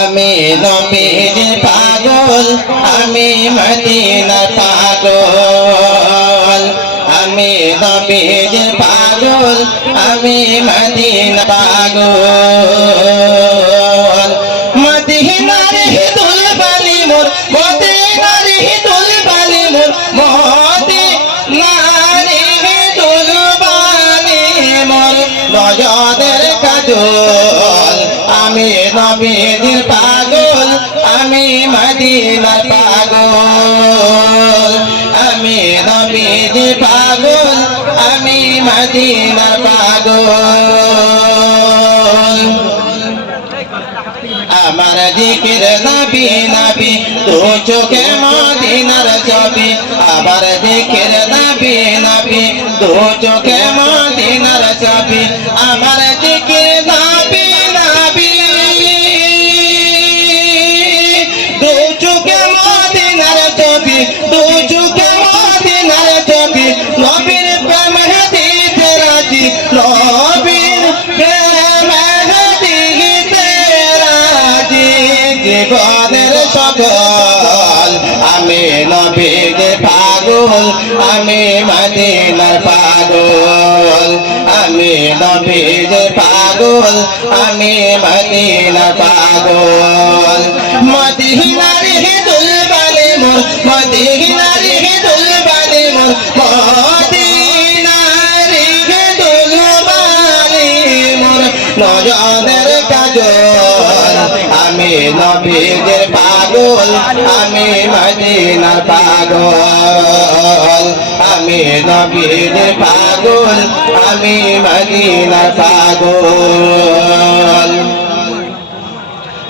আমি নবীর পাগল, আমি মদিনার পাগল। আমি নবীর পাগল, আমি মদিনার পাগল। মদিনার হিদুল বালি মোর, মদিনার হিদুল বালি মোর, মদিনার হিদুল বালি মোর, নয়নের কাজল। আমি নবীর পাগল, আমি মদিনার পাগল। আমি নবীর পাগল, আমি মদিনার পাগল। আমার জিকির নবী নবী, দু চোখে মদিনার ছবি। আমার জিকির নবী নবী, দু চোখে মদিনার ছবি। আমার জিকির নবী নবী, দু চোখে মদিনার ছবি, দু চোখে মদিনার ছবি। নবীর প্রেম দিতে রাজি, নবীর প্রেম দিতে রাজি। জীবনের সকল আমি নবীর পাগল, আমি মদিনার পাগল। আমি নবীর পাগল, আমি মদিনার পাগল। মদিনার হিদুল বালি মোর, মদিনার হিদুল বালি মোর, মদিনার হিদুল বালি মোর, নয়নের কাজল। আমি নবীর পাগল, আমি মদিনার পাগল। আমি নবীর পাগল, আমি মদিনার পাগল।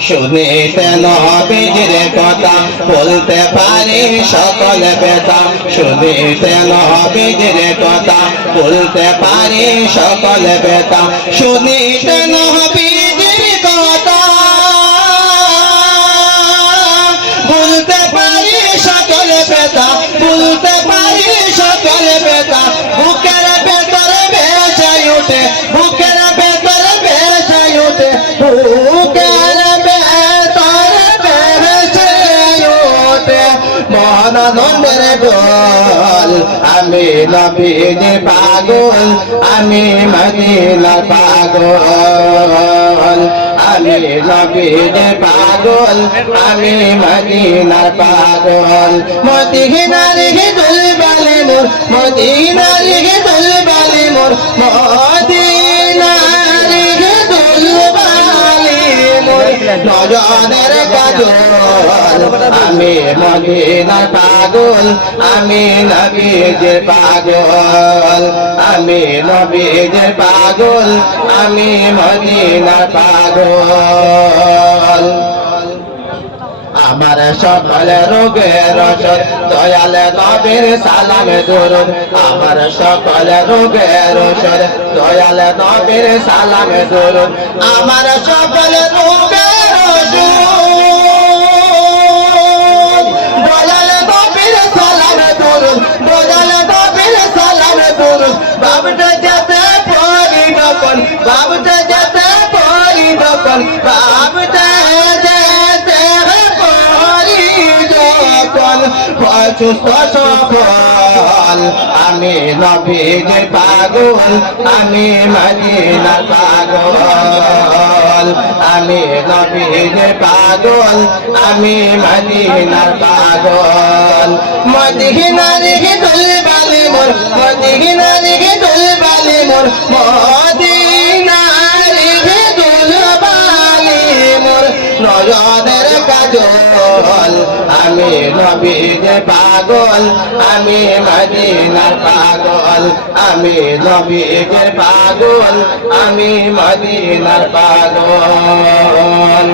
শুনিতে নবীর কথা, বলতে পারি সকল বেতা। শুনিতে নবীর কথা, বলতে পারি সকল বেতা। শুনিতে নবীর কথা, বলতে পারি সকল বেতা। বলতে পারি সকল বেতা। বুকের ভেতরে ভেসে ওঠে, বুকের ভেতরে ভেসে ওঠে, বুকের ভেতরে ভেসে ওঠে মহানন্দের দোল। আমি নবীর পাগল, আমি মদিনার পাগল। আমি নবীর পাগল, আমি মদিনার পাগল। মদিনার হিদুল বালি মোর, মদিনার হিদুল বালি মোর, মদিনার হিদুল বালি মোর, নয়নের কাজল। আমি মদিনার পাগল, আমি নবীর পাগল। আমি নবীর পাগল, আমি মদিনার পাগল। আমার সকল রোগের ওষুধ দয়াল নবীর সালামে দরুদ। আমার সকল রোগের ওষুধ দয়াল নবীর সালামে দরুদ। আমার সকল রোগের ওষুধ দয়াল নবীর সালামে দরুদ, দয়াল নবীর সালামে দরুদ। বাবুটা যেতে পড়ি যখন, বাবুটা যেতে পড়ি যখন, বাবুটা সুস্থ সফল। আমি নবীর পাগল, আমি মদিনার পাগল। আমি নবীর পাগল, আমি মদিনার পাগল। মদিনার হিদুল বালি মোর, মদিনার হিদুল বালি মোর, মদিনার হিদুল বালি মোর, নয়নের কাজল। আমি নবীর পাগল, আমি মদিনার পাগল। আমি নবীর পাগল, আমি মদিনার পাগল।